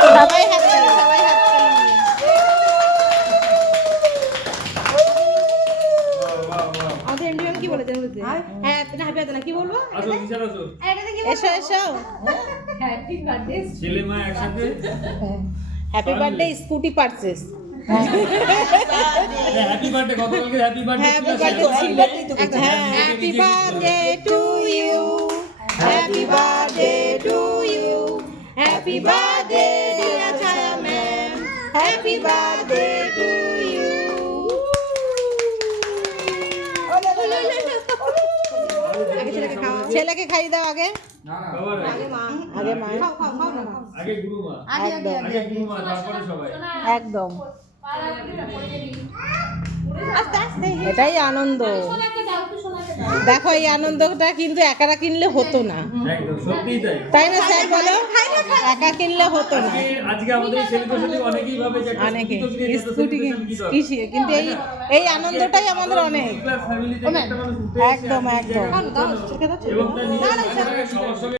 সবাই হাততালি, সবাই হাততালি। আমাদের এমডি ম্যাম কি বলেছেন বুঝতে? হ্যাঁ, তুমি হ্যাপি আছো না কি বলবো? আসো বিশাল আসো। এসো এসো। হ্যাপি বার্থডে ছেলে মা একসাথে। Happy birthday scooty purchase. Happy birthday গতকালকে হ্যাপি বার্থডে হ্যাপি বার্থডে ছিল। হ্যাঁ, happy birthday to you, happy birthday to you, happy birthday dear Chhaya ma'am, happy birthday to you. ছেলেকে খাইয়ে দাও আগে। আগে মা, খাও খাও খাও না। আগে গুরু মা, একদম আগে গুরু মা তারপরে সবাই। একদম এটাই আনন্দ। দেখো এই আনন্দটা কিন্তু একারা কিনলে হতো না, একদম সত্যিই তাই। তাই না স্যার বলো? একা কিনলে হতো না। আজকে আমাদের এই সেলিব্রেশনে অনেকেই ভাবে যে একটা অনেকে স্কুটি কিনে স্কুটি কিন্তু এই আনন্দটাই আমাদের অনেক। ফ্যামিলিতে একটা মানুষ উঠে এসে একদম একদম। এবং তার নিজের সবার সঙ্গে